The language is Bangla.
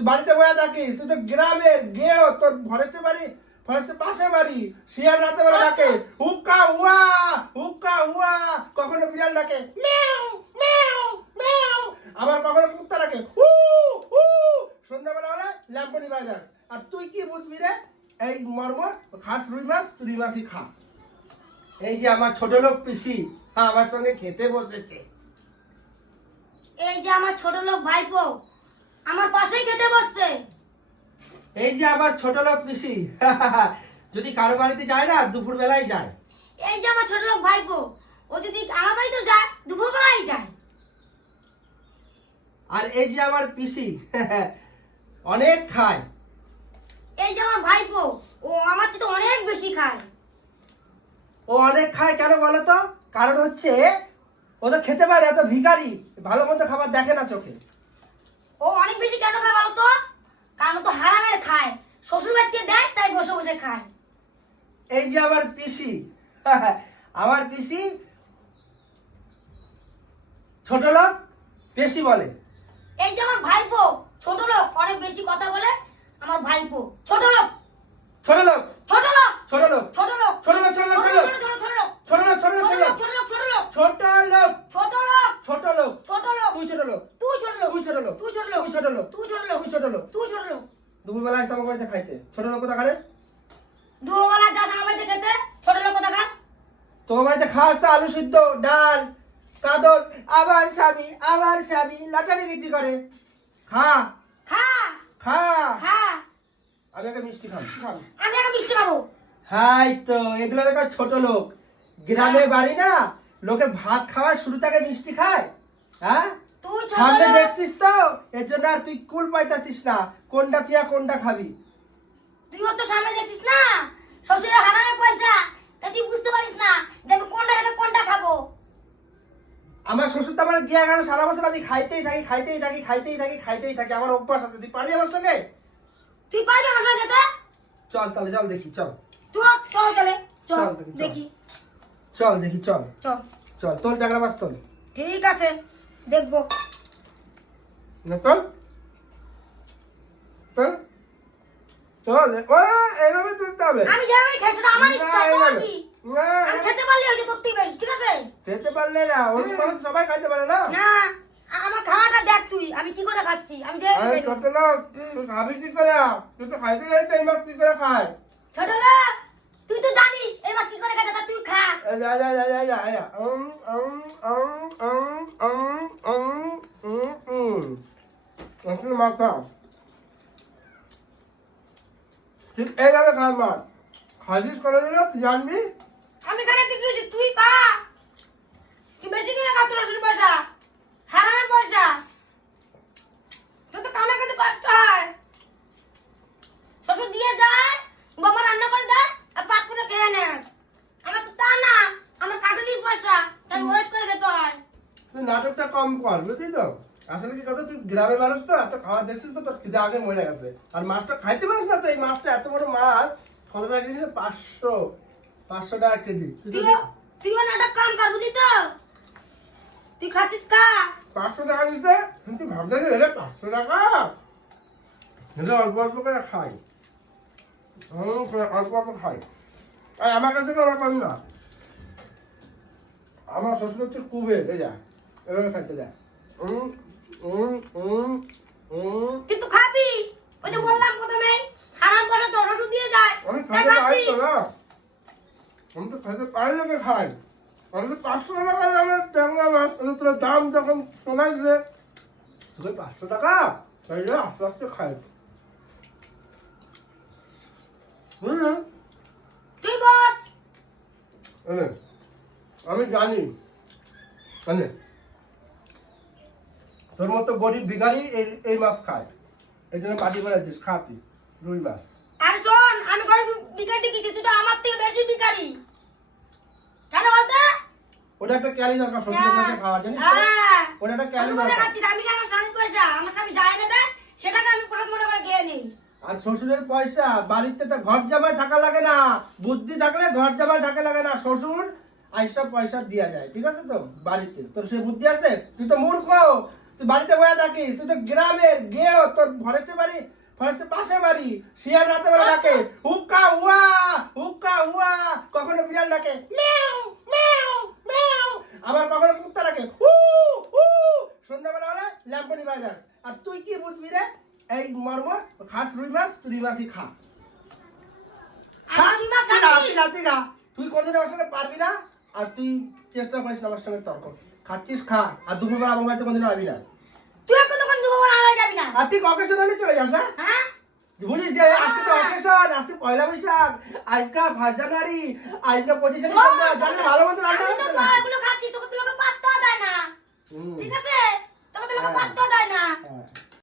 তুই বাড়িতে বসে থাকিস, তুই তো গ্রামে গেও তোর ফরেস্টের বাড়ি ফরেস্টের পাশে বাড়ি, শিয়াল রাতে বেলা ডাকে, হুক্কা হুয়া হুক্কা হুয়া, কখনো বিড়াল ডাকে আবার কখনো কুত্তা ডাকে, হু হু, সন্ধ্যাবেলা হলে ল্যাম্পনি বাজাস। আর তুই কি বুঝবি রে? এই মর্ম খাস রুই মাছ রুই মাছই খা। এই যে আমার ছোট লোক পিসি হ্যাঁ আমার সঙ্গে খেতে বসেছে। এই যে আমার ছোট লোক ভাইপো আমার পাশেই খেতে বসছে। এই যে আমার ছোট লোক পিসি যদি কারও বাড়িতে যায় না দুপুর বেলায় যায়। এই যে আমার ছোট লোক ভাইপো ও যদি আমার বাড়িতে যায় দুপুরবেলায় যায়। আর এই যে আমার পিসি অনেক খায়। এই যে আমার ভাইপো ও আমার থেকে অনেক বেশি খায়। ও অনেক খায় কেন বলো তো? কারণ হচ্ছে ও তো খেতে পারে এত ভিখারি ভালো মন্দ খাবার দেখে না চোখে। ও অনেক বেশি কেন খায় বলো তো? কারণ তো হারামের খায়। শ্বশুর বাড়িতে দেয় তাই বসে বসে খায়। এই যে আমার পিসি আমার পিসি ছোট লোক বেশি বলে। এই যে আমার ভাইপো ছোট লোক অনেক বেশি কথা বলে আমার ভাইপো। ছোট দুপুরবেলা আসতে আমার বাড়িতে খাইতে। ছোট লোক কোথা খারে দুবেলা যাস আমার বাড়িতে খেতে ছোট লোক কথা খা তোমার বাড়িতে খাওয়া আসতো আলু সিদ্ধ ডাল কাদর আবার স্বামী আবার স্বামী লাটারি বিক্রি করে। খা। খা। খা। খা। আমি আগে মিষ্টি খাম আমি আগে মিষ্টি খাব। হাই তো এগুলো দেখা ছোট লোক। গ্রামে বাড়ি না লোকে ভাত খাওয়ার শুরু থেকে মিষ্টি খায় হ্যাঁ? সামনে দেখছিস তো? এর জন্য আর তুই কুল পাইতাছিস না। কোনটা থিয়া কোনটা খাবি? তুইও তো সামনে দেখছিস না? শ্বশুরের হারামের পয়সা তা তুই বুঝতে পারিস না যে আমি কোনটা রেখে কোনটা খাব। আমার শ্বশুর তো আমার গিয়ে গেছে সারা বছর আমি খাইতেই থাকি খাইতেই থাকি খাইতেই থাকি খাইতেই থাকি। আমার অভ্যাস আছে তুই পারবি আমার সঙ্গে? তুই পারবি আমার সঙ্গে খেতে চল তাহলে চল দেখি চল। তুই চল চলে চল দেখি, চল। দেখি। চল চল। চল। তোর জায়গা বাস তোল ঠিক আছে। দেখব। না চল। চল। চল। ও এইভাবে তুলতে হবে। আমি যেভাবে আমার ইচ্ছা কি? আমি খেতে পারলে তোর থেকে বেশি ঠিক আছে? খেতে পারলে না সবাই খাইতে পারে না। না আমার খাওয়াটা দেখ তুই আমি কি করে খাচ্ছি আমি আরে ছোট লোক তুই খাবি কি করে? তুই তো খাইতে মাছ কি করে খায়? ছোট লোক তুই তো জানিস এবার কি করে খাতে তা তুই মাথা ঠিক এইভাবে মাছ খাইছিস করে দিল তুই জানবি আমি খানে তুই কি? তুই বেশি কিনে খা তোর শ্বশুর পয়সা? হারামের পয়সা তোর তো কামে কিন্তু করতে হয় শ্বশুর দিয়ে যায় বাবা রান্না করে দেয় আর পাক করে খেয়ে নেয় আমার তো তা না আমার কাটলির পয়সা তাই ওয়েট করে খেতে হয় তুই নাটকটা কম কর বুঝলি তো? আসলে কি কথা তুই গ্রামের মানুষ তো এত খাওয়া দেখছিস তো তোর খিদে আগে মরে গেছে। আর মাছটা খাইতে পারিস না তো এই মাছটা এত বড় মাছ কত টাকা কেজি? পাঁচশো পাঁচশো টাকা কেজি। তুই তো তুইও নাটক কাম কর বুঝলি তো? তুই খাচ্ছিস খা পাঁচশো টাকা দিতে কিন্তু ভাবতে এটা পাঁচশো টাকা। এটা অল্প অল্প করে খাই হুম, অল্প অল্প খাই আর আমার কাছে কোনো ব্যাপার না। আমার শ্বশুর হচ্ছে কুবের এই যা এভাবে খাইতে যায় উম, উম, উম, উম। তুই তো খাবি? ওই যে বললাম প্রথমে হারাম পরে তো ওষুধ দিয়ে যায়। আমি খাইতে পারি তো না। আমি তো খাইতে পারি না খাই। আমি তো পাঁচশো টাকা দামের ট্যাংরা মাছ তাহলে তোর দাম যখন শোনাইছে তোকে পাঁচশো টাকা? তাই জন্য আস্তে আস্তে খাই। বুঝলি তুই বল আমি জানি। জানি তোর মতো গরিব ভিখারি এই এই মাছ খায়। এই জন্য পাটি বেড়াচ্ছিস খা তুই রুই মাছ। আর শোন আমি ঘরে বিকারি দেখেছি তুই তো আমার থেকে বেশি বিকারি কেন বলতে? ওটা একটা ক্যালি দরকার কাছে খাওয়া জানিস হ্যাঁ। ওটা একটা ক্যালি দরকার। আমি কি আমার স্বামী পয়সা আমার স্বামী যায় না দেয় সেটাকে আমি প্রসাদ মনে করে খেয়ে নিই। আর শ্বশুরের পয়সা বাড়িতে তো ঘর জামাই থাকা লাগে না বুদ্ধি থাকলে ঘর জামাই থাকা লাগে না শ্বশুর আইসা পয়সা দিয়া যায় ঠিক আছে তো? বাড়িতে। তোর সে বুদ্ধি আছে? তুই তো মূর্খ। তুই বাড়িতে বসে থাকিস। তুই তো গ্রামের গেও তোর ঘরের বাড়ি ফরেস্টের পাশে বাড়ি। শিয়াল রাতে বেলা ডাকে হুক্কা উয়া হুক্কা উয়া। কখনো বিড়াল ডাকে আবার কখনো কুত্তা ডাকে হু হু। সন্ধ্যাবেলা হলে ল্যাম্পনি বাজাস। আর তুই কি বুঝবি রে? এই মর্ম খাস রুই মাছ তুই রুই মাছই খা তুই তুই খা। তুই কোনদিন আমার সঙ্গে পারবি না? আর তুই চেষ্টা করিস আমার সঙ্গে তর্ক। খাচ্ছিস খা। আর দুপুরবেলা আমার বাড়িতে কোনদিন আবি না। তুই এখন তখন দেবো বলে আমার যাবি না? আর তুই অকেশন হলে চলে যাস হ্যাঁ? হ্যাঁ? বুঝিস যে আজকে তো অকেশন আজকে পয়লা বৈশাখ আজকে ফার্স্ট জানুয়ারি আজকে পঁচিশে ডিসেম্বর জানলে ভালো মতো রান্না করতে তো এগুলো খাচ্ছি তোকে তো লোকে পাত্তা দেয় না। ঠিক আছে? তোকে তো লোকে হ্যাঁ। পাত্তা দেয় না। হ্যাঁ।